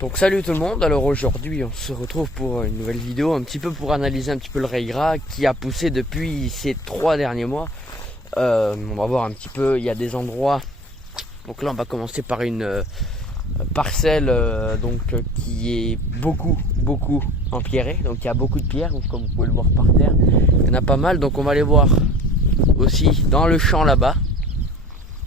Donc salut tout le monde, alors aujourd'hui on se retrouve pour une nouvelle vidéo, un petit peu pour analyser un petit peu le Ray Gras qui a poussé depuis ces 3 derniers mois. On va voir un petit peu, il y a des endroits, donc là on va commencer par une parcelle qui est beaucoup empierrée, donc il y a beaucoup de pierres, donc comme vous pouvez le voir par terre, il y en a pas mal, donc on va aller voir aussi dans le champ là-bas.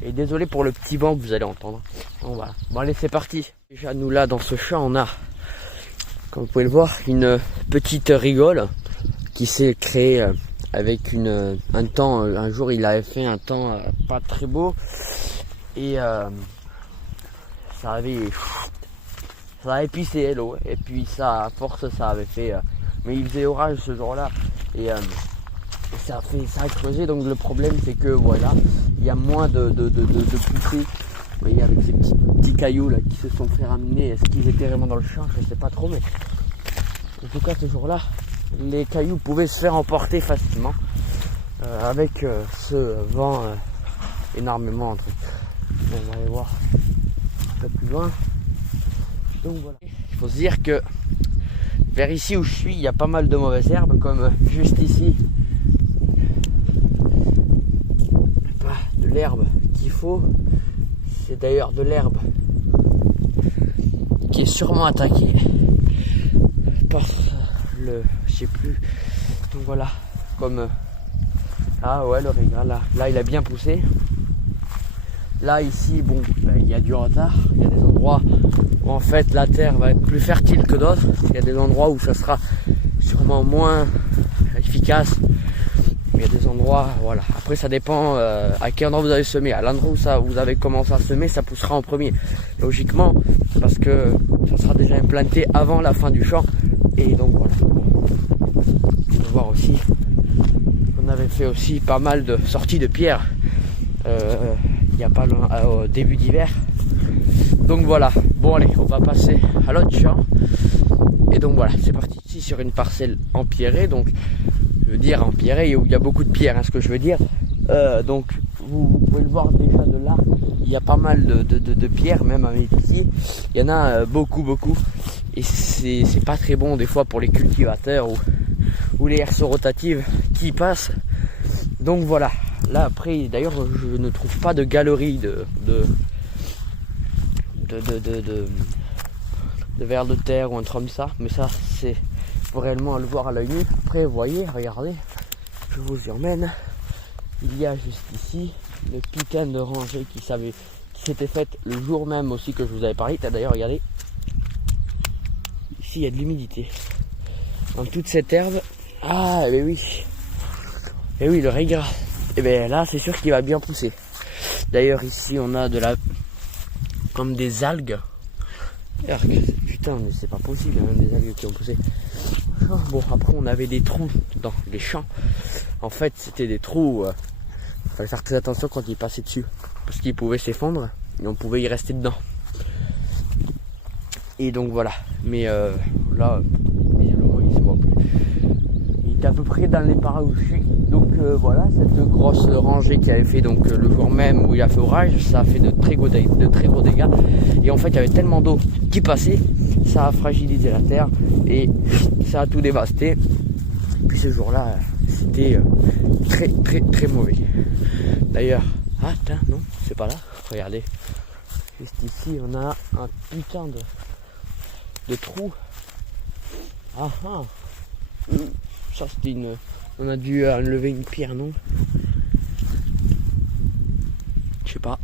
Et désolé pour le petit vent que vous allez entendre. Bon, voilà. Bon allez, c'est parti. Déjà nous là dans ce champ on a, comme vous pouvez le voir, une petite rigole qui s'est créée avec un temps. Un jour il avait fait un temps pas très beau et ça avait pissé l'eau et puis ça à force ça avait fait mais il faisait orage ce jour-là et ça a creusé, donc le problème c'est que voilà, il y a moins de poussée. Vous voyez, avec ces petits cailloux là qui se sont fait ramener, est-ce qu'ils étaient vraiment dans le champ, je ne sais pas trop, mais en tout cas ce jour-là, les cailloux pouvaient se faire emporter facilement avec ce vent énormément entre. On va aller voir un peu plus loin. Donc voilà. Il faut se dire que vers ici où je suis, il y a pas mal de mauvaises herbes, comme juste ici. De l'herbe qu'il faut, c'est d'ailleurs de l'herbe qui est sûrement attaquée par je sais plus, donc voilà, comme ah ouais, le Ray Gras là il a bien poussé. Là ici bon, il y a du retard, il y a des endroits où en fait la terre va être plus fertile que d'autres, il y a des endroits où ça sera sûrement moins efficace. Il y a des endroits, voilà. Après, ça dépend à quel endroit vous avez semé. À l'endroit où vous avez commencé à semer, ça poussera en premier. Logiquement, parce que ça sera déjà implanté avant la fin du champ. Et donc voilà. On va voir aussi. On avait fait aussi pas mal de sorties de pierres. Il n'y a pas loin, au début d'hiver. Donc voilà. Bon allez, on va passer à l'autre champ. Et donc voilà, c'est parti. Ici sur une parcelle empierrée. Donc je veux dire empierré où il y a beaucoup de pierres, hein, ce que je veux dire. Donc vous pouvez le voir déjà de là, il y a pas mal de pierres, même à mes pieds. Il y en a beaucoup et c'est pas très bon des fois pour les cultivateurs ou les herses rotatives qui passent. Donc voilà, là après d'ailleurs je ne trouve pas de galerie de vers de terre ou un truc comme ça, mais ça c'est réellement à le voir à l'œil nu. Après vous voyez, regardez, je vous y emmène, il y a juste ici le putain de rangée qui s'était faite le jour même aussi que je vous avais parlé. D'ailleurs regardez, ici il y a de l'humidité dans toute cette herbe. Ah et oui, et oui, le Ray Gras, et bien là c'est sûr qu'il va bien pousser. D'ailleurs ici on a comme des algues. Putain, mais c'est pas possible, il y a même des algues qui ont poussé. Bon, après on avait des trous dans les champs. En fait c'était des trous, il fallait faire très attention quand il passait dessus, parce qu'il pouvait s'effondre et on pouvait y rester dedans. Et donc voilà, mais là visiblement il se voit plus. Il est à peu près dans les paras où je suis. Donc voilà, cette grosse rangée qui avait fait donc le jour même où il a fait orage, ça a fait de très gros dégâts. Et en fait il y avait tellement d'eau qui passait, ça a fragilisé la terre et ça a tout dévasté. Puis ce jour-là, c'était très mauvais. D'ailleurs, ah tiens, non, c'est pas là. Regardez, juste ici, on a un putain de trou. Ah ah, ça c'était on a dû enlever une pierre, non? Je sais pas.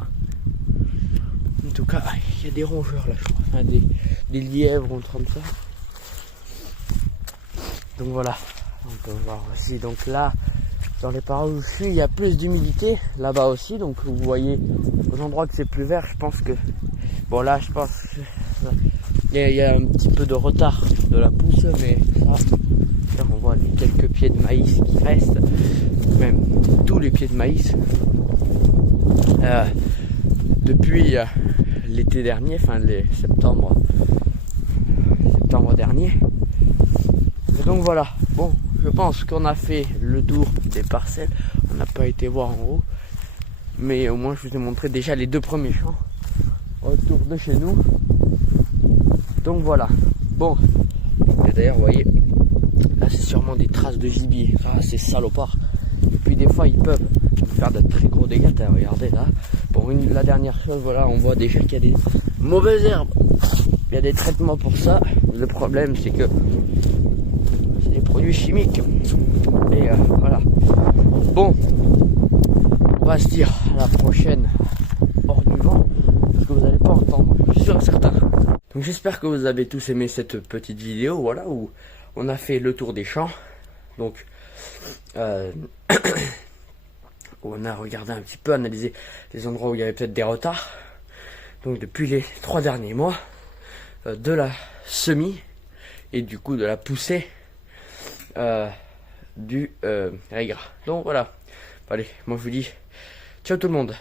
En tout cas, il y a des rongeurs là, je crois. Enfin, des lièvres, un truc comme ça. Donc voilà, on peut voir aussi. Donc là, dans les parois où je suis, il y a plus d'humidité. Là-bas aussi, donc vous voyez aux endroits que c'est plus vert, je pense que... Bon là, je pense il y a un petit peu de retard de la pousse, mais ça, on voit les quelques pieds de maïs qui restent. Même tous les pieds de maïs. Depuis l'été dernier, enfin septembre dernier. Et donc voilà, bon, je pense qu'on a fait le tour des parcelles. On n'a pas été voir en haut, mais au moins je vous ai montré déjà les 2 premiers champs autour de chez nous. Donc voilà. Bon. Et d'ailleurs, vous voyez, là c'est sûrement des traces de gibier. Ah, ces salopards. Et puis des fois, ils peuvent faire de très gros dégâts. Regardez là. Bon, la dernière chose, voilà, on voit déjà qu'il y a des mauvaises herbes. Il y a des traitements pour ça. Le problème, c'est que c'est des produits chimiques. Et voilà. Bon, on va se dire à la prochaine hors du vent, parce que vous n'allez pas entendre, je suis sûr et certain. Donc j'espère que vous avez tous aimé cette petite vidéo, voilà, où on a fait le tour des champs. Donc où on a regardé un petit peu, analysé les endroits où il y avait peut-être des retards. Donc depuis les 3 derniers mois, de la semis et du coup de la poussée du régras. Donc voilà. Allez, moi je vous dis ciao tout le monde.